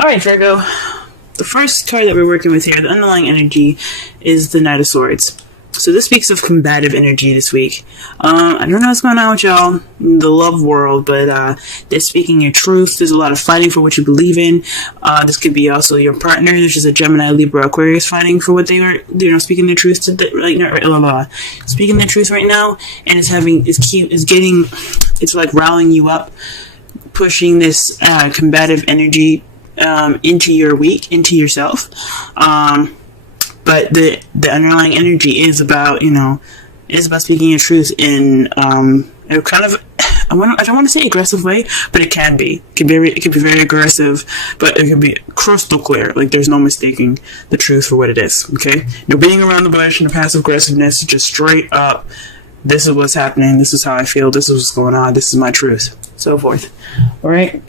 Alright, Virgo. The first card that we're working with here, the underlying energy, is the Knight of Swords. So this speaks of combative energy this week. I don't know what's going on with y'all in the love world, but they're speaking your truth. There's a lot of fighting for what you believe in. This could be also your partner, which is a Gemini, Libra, Aquarius, fighting for what they are, speaking their truth to speaking their truth right now, and it's like rallying you up, pushing this combative energy into your week, into yourself. But the underlying energy is about, speaking your truth in a kind of, I don't want to say aggressive way, but it can be. It can be very aggressive, but it can be crystal clear. Like, there's no mistaking the truth for what it is, okay? No beating around the bush and the passive aggressiveness, just straight up, this is what's happening, this is how I feel, this is what's going on, this is my truth, so forth. Alright?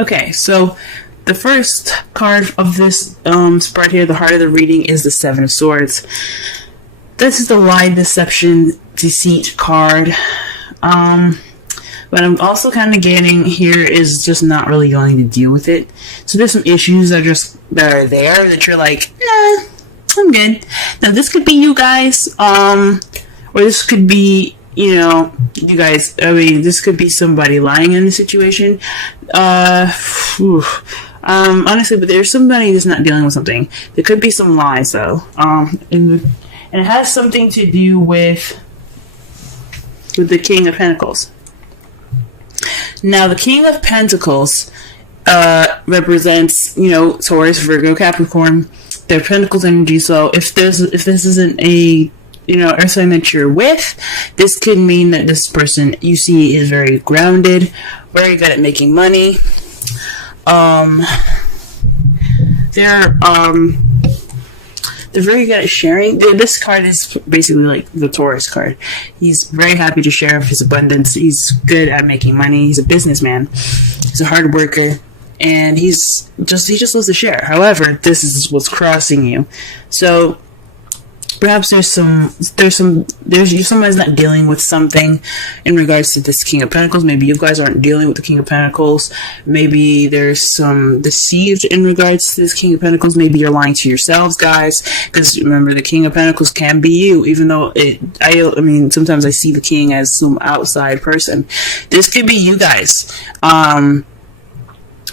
Okay, so the first card of this spread here, the heart of the reading, is the Seven of Swords. This is the lie, deception, deceit card. But I'm also kind of getting here is just not really going to deal with it. So there's some issues that are there that you're like, nah, I'm good. Now this could be you guys, or this could be, you guys, this could be somebody lying in the situation. Honestly, but there's somebody that's not dealing with something. There could be some lies, though. And it has something to do with the King of Pentacles. Now, the King of Pentacles represents, Taurus, Virgo, Capricorn, their Pentacles energy. So if this isn't a earth sign that you're with, this could mean that this person you see is very grounded, very good at making money. They're very good at sharing. This card is basically like the Taurus card. He's very happy to share his abundance. He's good at making money. He's a businessman. He's a hard worker. And he just loves to share. However, this is what's crossing you. So perhaps somebody's not dealing with something in regards to this King of Pentacles. Maybe you guys aren't dealing with the King of Pentacles. Maybe there's some deceived in regards to this King of Pentacles. Maybe you're lying to yourselves, guys. Because remember, the King of Pentacles can be you, even though sometimes I see the King as some outside person. This could be you guys.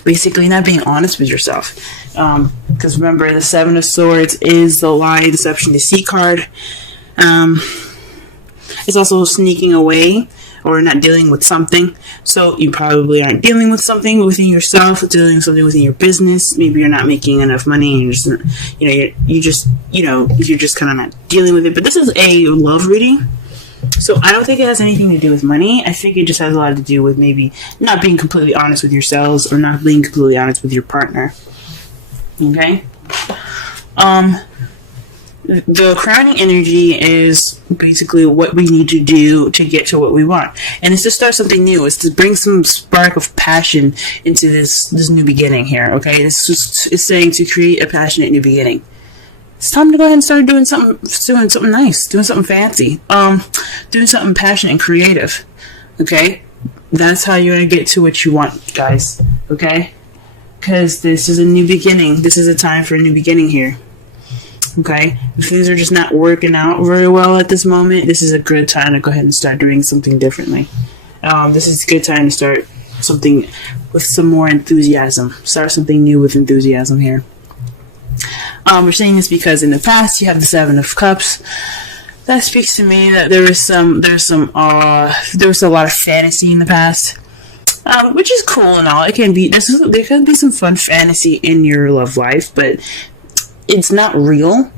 Basically not being honest with yourself. Because remember, the Seven of Swords is the lie, deception, deceit card. It's also sneaking away or not dealing with something. So you probably aren't dealing with something within yourself, dealing with something within your business. Maybe you're not making enough money and you're just kind of not dealing with it. But this is a love reading. So I don't think it has anything to do with money. I think it just has a lot to do with maybe not being completely honest with yourselves or not being completely honest with your partner. Okay? The crowning energy is basically what we need to do to get to what we want. And it's to start something new. It's to bring some spark of passion into this new beginning here. Okay? It's saying to create a passionate new beginning. It's time to go ahead and start doing something nice, doing something fancy, doing something passionate and creative. Okay, that's how you're gonna get to what you want, guys. Okay, because this is a new beginning. This is a time for a new beginning here. Okay, if things are just not working out very well at this moment, this is a good time to go ahead and start doing something differently. This is a good time to start something with some more enthusiasm. Start something new with enthusiasm here. We're saying this because in the past you have the Seven of Cups. That speaks to me that there was a lot of fantasy in the past, which is cool and all. It can be there can be some fun fantasy in your love life, but it's not real.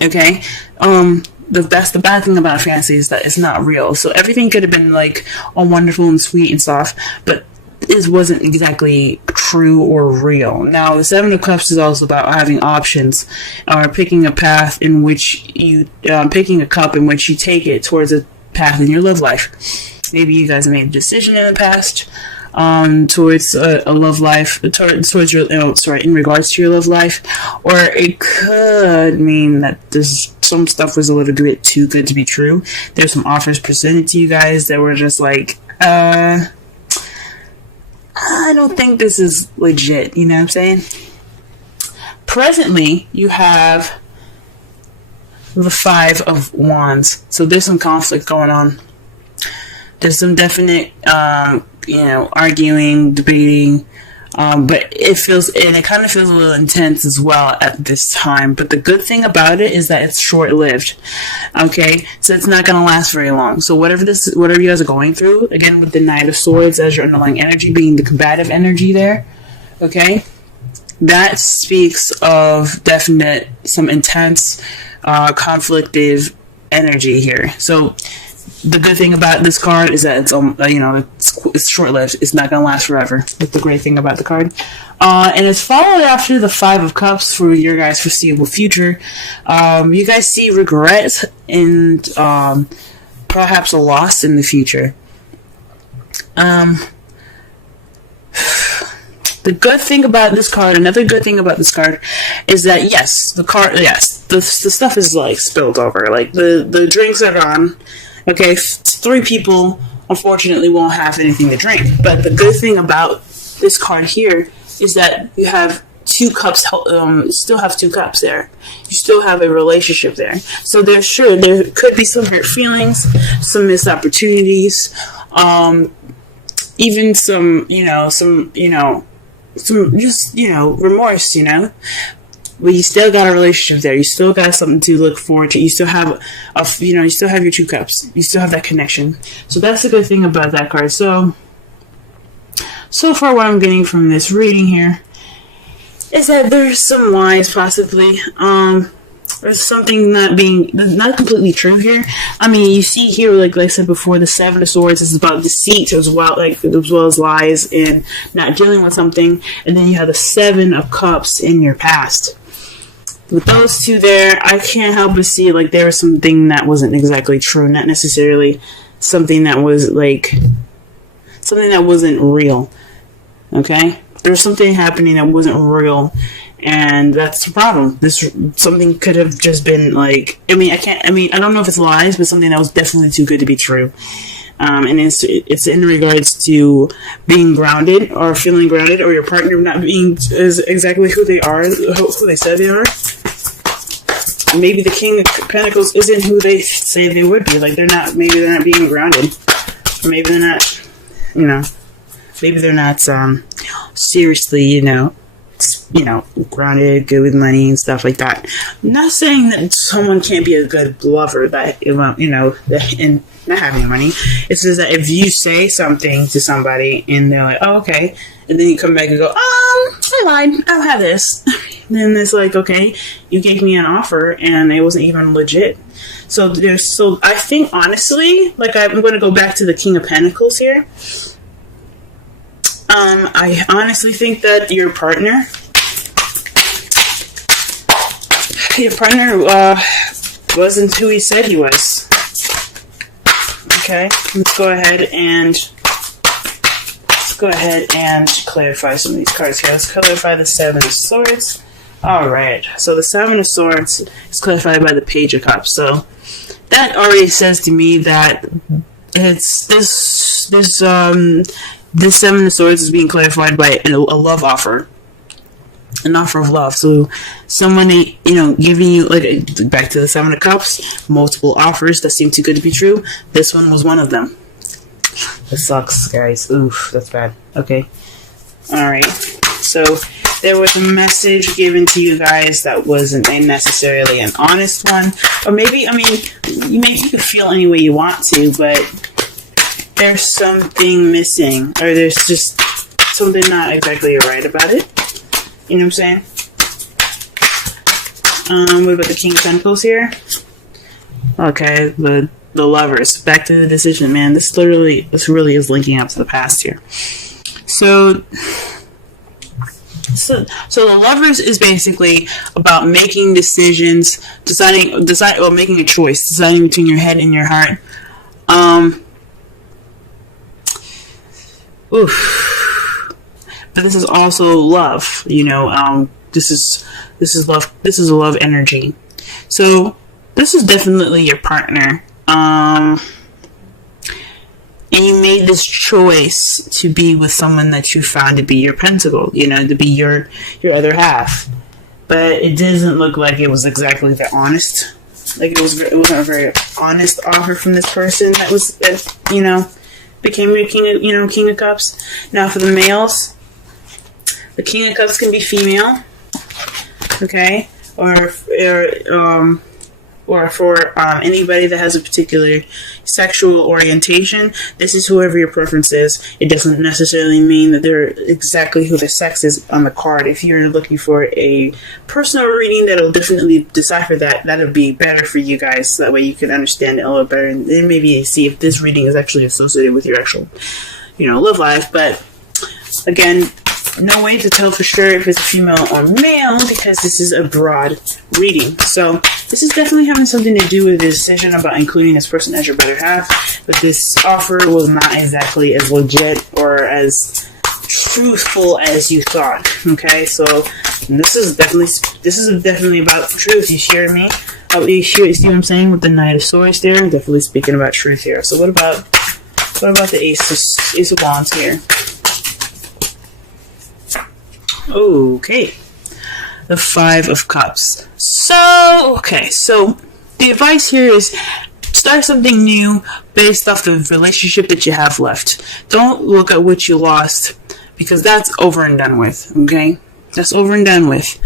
Okay, the bad thing about fantasy is that it's not real. So everything could have been like all wonderful and sweet and soft, but it wasn't exactly true or real. Now, the Seven of Cups is also about having options, or picking a path in which picking a cup in which you take it towards a path in your love life. Maybe you guys made a decision in the past towards a love life, towards your, in regards to your love life, or it could mean that this some stuff was a little bit too good to be true. There's some offers presented to you guys that were just like, I don't think this is legit, you know what I'm saying? Presently, you have the Five of Wands. So there's some conflict going on. There's some definite, arguing, debating, but it kind of feels a little intense as well at this time. But the good thing about it is that it's short-lived. Okay, so it's not going to last very long. So whatever you guys are going through, again with the Knight of Swords as your underlying energy being the combative energy there, okay, that speaks of definite some intense, conflictive energy here. So the good thing about this card is that it's short-lived. It's not going to last forever. That's the great thing about the card. And it's followed after the Five of Cups for your guys' foreseeable future. You guys see regret and perhaps a loss in the future. The good thing about this card, another good thing about this card, is that the stuff is like spilled over. Like the drinks are gone. Okay, 3 people unfortunately won't have anything to drink. But the good thing about this card here is that you have 2 cups. Still have 2 cups there. You still have a relationship there. So there could be some hurt feelings, some missed opportunities, even some remorse, but you still got a relationship there. You still got something to look forward to. You still have you still have your 2 cups. You still have that connection. So that's the good thing about that card. So far what I'm getting from this reading here is that there's some lies possibly. There's something not completely true here. I mean, you see here, like I said before, the Seven of Swords is about deceit as well as lies and not dealing with something. And then you have the Seven of Cups in your past. With those 2 there, I can't help but see like there was something that wasn't exactly true, not necessarily something that was wasn't real. Okay, there's something happening that wasn't real. And that's the problem. Something could have just been like, I don't know if it's lies, but something that was definitely too good to be true. And it's in regards to being grounded or feeling grounded, or your partner not being exactly who they are, who they said they are. Maybe the King of Pentacles isn't who they say they would be. Like maybe they're not being grounded. Or maybe they're not, maybe they're not seriously, grounded, good with money and stuff like that. I'm not saying that someone can't be a good lover and not having money. It's just that if you say something to somebody and they're like, oh, okay, and then you come back and go, I lied, I don't have this. Then it's like, okay, you gave me an offer and it wasn't even legit. So I think honestly, like I'm going to go back to the King of Pentacles here. I honestly think that your partner wasn't who he said he was. Okay, let's go ahead and clarify some of these cards here. Let's clarify the Seven of Swords. Alright, so the Seven of Swords is clarified by the Page of Cups. So that already says to me that it's this Seven of Swords is being clarified by a love offer. An offer of love. So someone, giving you, like, back to the Seven of Cups, multiple offers that seem too good to be true. This one was one of them. That sucks, guys. Oof, that's bad. Okay. Alright. So there was a message given to you guys that wasn't necessarily an honest one. Or maybe, you could feel any way you want to, but there's something missing, or there's just something not exactly right about it. You know what I'm saying? What about the King of Pentacles here? Okay, the Lovers. Back to the decision, man. This really is linking up to the past here. So the Lovers is basically about making decisions, making a choice, deciding between your head and your heart. But this is also love, this is love. This is a love energy. So this is definitely your partner. And you made this choice to be with someone that you found to be your pentacle, to be your other half. But it doesn't look like it was exactly the honest. Like it wasn't a very honest offer from this person that became your King of Cups. Now for the males, the King of Cups can be female, okay, or for anybody that has a particular sexual orientation. This is whoever your preference is. It doesn't necessarily mean that they're exactly who the sex is on the card. If you're looking for a personal reading that'll definitely decipher that, that'll be better for you guys. So that way you can understand it a little better, and then maybe see if this reading is actually associated with your actual, love life. But again, no way to tell for sure if it's a female or male, because this is a broad reading. So this is definitely having something to do with the decision about including this person as your better half. But this offer was not exactly as legit or as truthful as you thought. Okay, so this is definitely about truth. You hear me? You see what I'm saying with the Knight of Swords there? I'm definitely speaking about truth here. So what about the Ace of Wands here? Okay, the Five of Cups. So the advice here is start something new based off the relationship that you have left. Don't look at what you lost, because that's over and done with, okay? That's over and done with.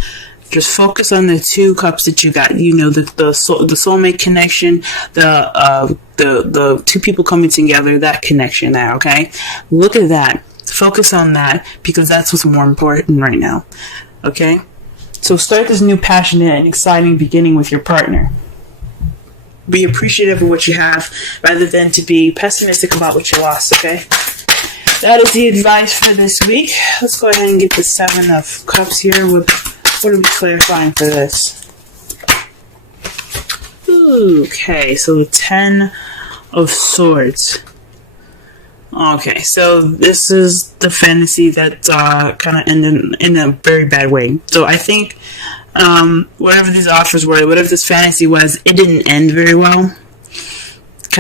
Just focus on the two cups that you got. The soulmate connection, the two people coming together, that connection there, okay? Look at that. Focus on that, because that's what's more important right now. Okay? So start this new passionate and exciting beginning with your partner. Be appreciative of what you have rather than to be pessimistic about what you lost, okay? That is the advice for this week. Let's go ahead and get the Seven of Cups here. What are we clarifying for this? Okay, so the Ten of Swords. Okay, so this is the fantasy that kind of ended in a very bad way. So I think whatever these offers were, whatever this fantasy was, it didn't end very well.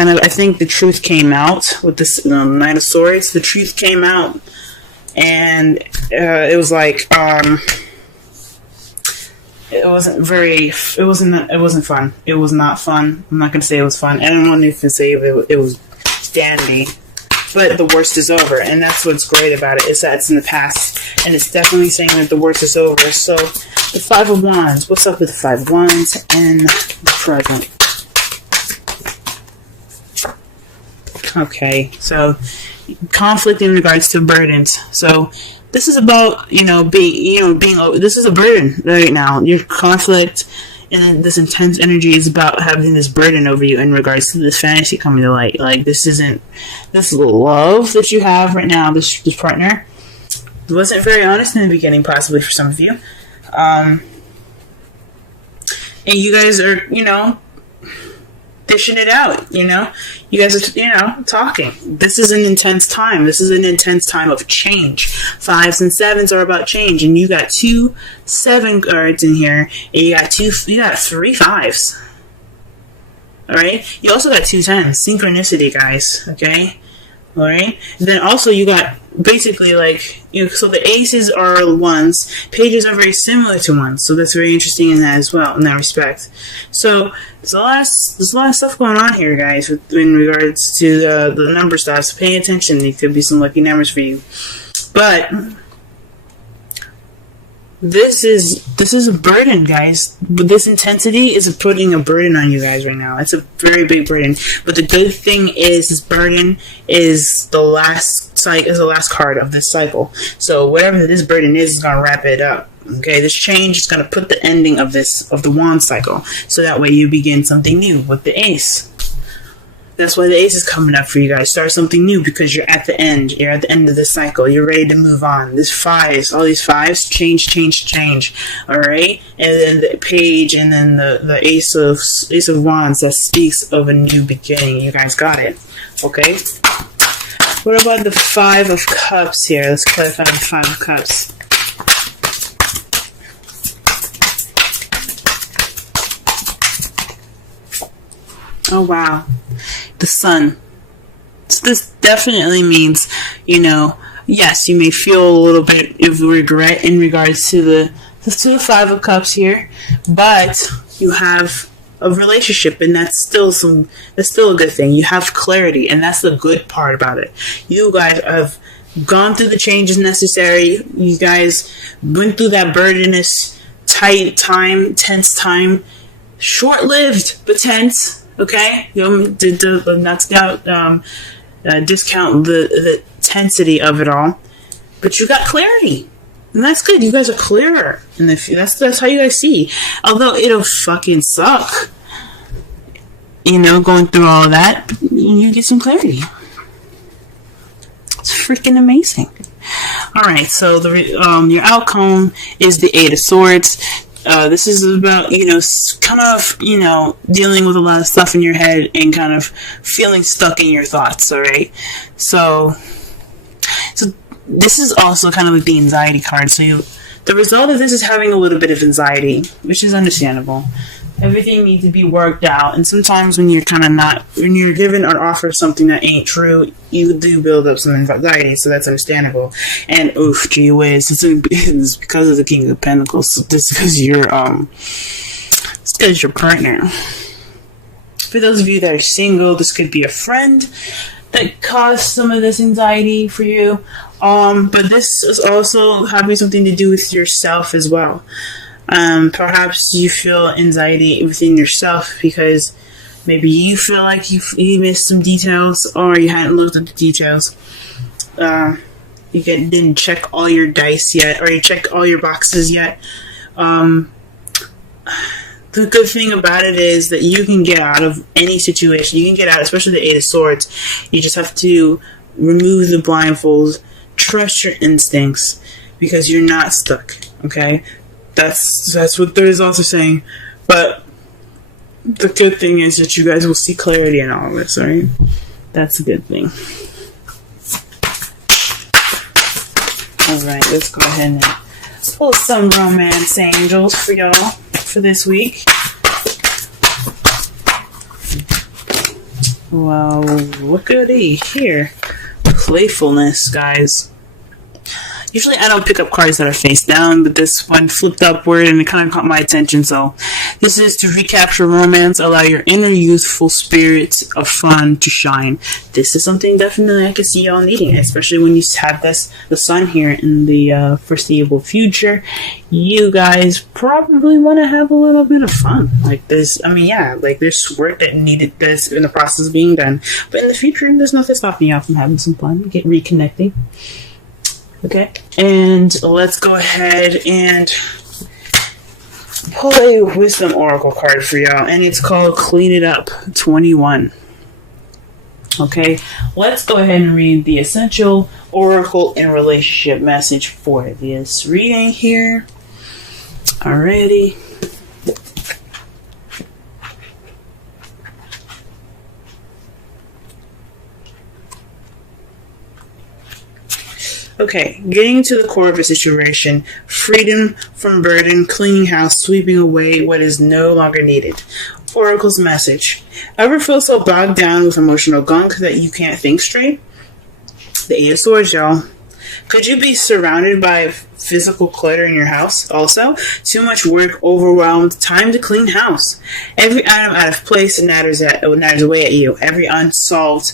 I think the truth came out with this Knight of Swords. The truth came out, and it was like it wasn't fun. It was not fun. I'm not gonna say it was fun. I don't want to even say it was dandy. But the worst is over, and that's what's great about it, is that it's in the past, and it's definitely saying that the worst is over. So, the Five of Wands. What's up with the Five of Wands and the present? Okay, so conflict in regards to burdens. So, this is about being. This is a burden right now. Your conflict and this intense energy is about having this burden over you in regards to this fantasy coming to light. Like, this love that you have right now, this partner, wasn't very honest in the beginning, possibly for some of you. And you guys are, dishing it out, You guys are, talking. This is an intense time. This is an intense time of change. Fives and sevens are about change, and you got 2 7 cards in here, and you got 3 fives. Alright? You also got 2 10s. Synchronicity, guys. Okay? Alright? Then also you got basically so the aces are ones, pages are very similar to ones, so that's very interesting in that as well, in that respect. So there's a lot of stuff going on here, guys, in regards to the number stuff. So pay attention. There could be some lucky numbers for you, but this is a burden, guys. This intensity is putting a burden on you guys right now. It's a very big burden. But the good thing is, this burden is the last card of this cycle. So whatever this burden is gonna wrap it up. Okay, this change is gonna put the ending of the wand cycle. So that way you begin something new with the ace. That's why the ace is coming up for you guys. Start something new, because you're at the end. You're at the end of the cycle. You're ready to move on. This fives, all these fives, change. Alright? And then the page, and then the ace of wands, that speaks of a new beginning. You guys got it. Okay? What about the Five of Cups here? Let's clarify the Five of Cups. Oh, wow. The sun. So this definitely means, yes, you may feel a little bit of regret in regards to the Five of Cups here, but you have a relationship, and that's still a good thing. You have clarity, and that's the good part about it. You guys have gone through the changes necessary. You guys went through that burdenous, tight time, tense time, short-lived but tense. Okay, not discount the tensity of it all, but you got clarity, and that's good. You guys are clearer, and that's how you guys see. Although it'll fucking suck, going through all of that, you get some clarity. It's freaking amazing. All right, so your outcome is the Eight of Swords. This is about, kind of, dealing with a lot of stuff in your head and kind of feeling stuck in your thoughts, all right? So this is also kind of like the anxiety card. So the result of this is having a little bit of anxiety, which is understandable. Everything needs to be worked out, and sometimes when you're given an offer of something that ain't true, you do build up some anxiety, so that's understandable. And gee whiz, it's because of the King of Pentacles. So this is it's because your partner. For those of you that are single, this could be a friend that caused some of this anxiety for you. But this is also having something to do with yourself as well. Perhaps you feel anxiety within yourself because maybe you feel like you missed some details, or you hadn't looked at the details. You didn't check all your dice yet, or you check all your boxes yet. The good thing about it is that you can get out of any situation. You can get out, especially the Eight of Swords. You just have to remove the blindfolds, trust your instincts, because you're not stuck, okay? That's what Third is also saying. But the good thing is that you guys will see clarity in all of this, alright? That's a good thing. Alright, let's go ahead and pull some romance angels for y'all for this week. Well, look at here. Playfulness, guys. Usually I don't pick up cards that are face down, but this one flipped upward and it kind of caught my attention. So this is to recapture romance, allow your inner youthful spirit of fun to shine. This is something definitely I can see y'all needing, especially when you have the sun here in the foreseeable future. You guys probably want to have a little bit of fun. Like this, there's work that's in the process of being done. But in the future, there's nothing stopping y'all from having some fun, reconnecting. Okay, and let's go ahead and pull a Wisdom Oracle card for y'all, and it's called Clean It Up 21. Okay, let's go ahead and read the Essential Oracle and Relationship message for this reading here. Alrighty. Okay, getting to the core of a situation, freedom from burden, cleaning house, sweeping away what is no longer needed. Oracle's message. Ever feel so bogged down with emotional gunk that you can't think straight? The Eight of Swords, y'all. Could you be surrounded by physical clutter in your house also? Too much work, overwhelmed, time to clean house. Every item out of place natters away at you. Every unresolved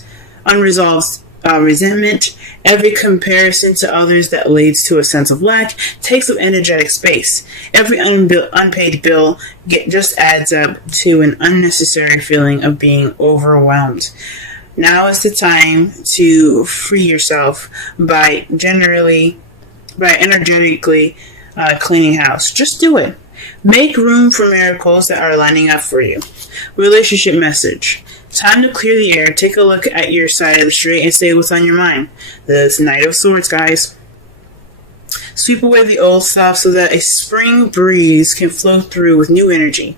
resentment, every comparison to others that leads to a sense of lack takes up energetic space. Every unpaid bill just adds up to an unnecessary feeling of being overwhelmed. Now is the time to free yourself by energetically cleaning house. Just do it. Make room for miracles that are lining up for you. Relationship message. Time to clear the air. Take a look at your side of the street and say what's on your mind. This Knight of Swords, guys. Sweep away the old stuff so that a spring breeze can flow through with new energy.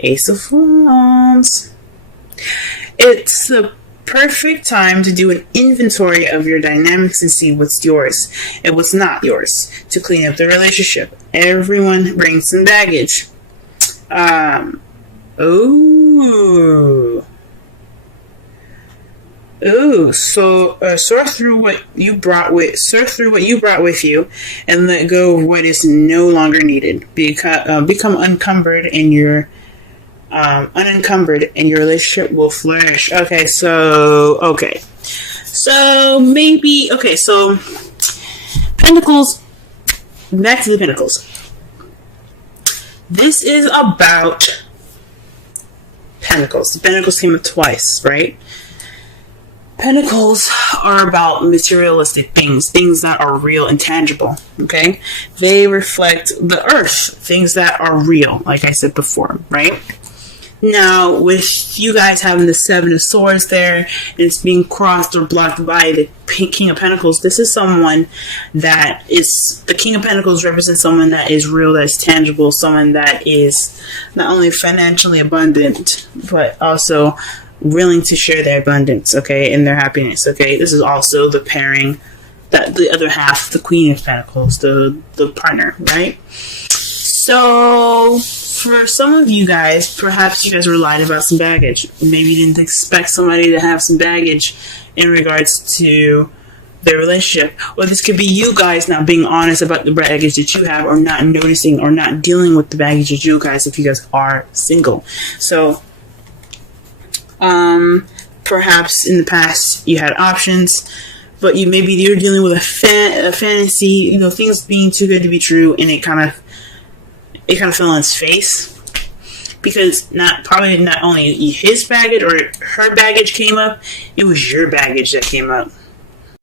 Ace of Wands. It's the perfect time to do an inventory of your dynamics and see what's yours and what's not yours to clean up the relationship. Everyone brings some baggage. Ooh, so sort through what you brought with you, and let go of what is no longer needed. Become unencumbered, and your unencumbered, and your relationship will flourish. So maybe so Pentacles. Back to the Pentacles. This is about Pentacles. The Pentacles came up twice, right? Pentacles are about materialistic things that are real and tangible, okay? They reflect the earth, things that are real, like I said before, right? Now, with you guys having the Seven of Swords there, and it's being crossed or blocked by the King of Pentacles, this is someone that is... The King of Pentacles represents someone that is real, that is tangible, someone that is not only financially abundant, but also willing to share their abundance, okay, and their happiness, okay? This is also the pairing, that the other half, the Queen of Pentacles, the partner, right? So, for some of you guys, perhaps you guys were lied about some baggage. Maybe you didn't expect somebody to have some baggage in regards to their relationship. Or this could be you guys not being honest about the baggage that you have, or not noticing or not dealing with the baggage that you guys, if you guys are single. So, perhaps in the past you had options, but you're dealing with a fantasy, things being too good to be true, and it kind of fell on its face, because not only his baggage or her baggage came up, it was your baggage that came up.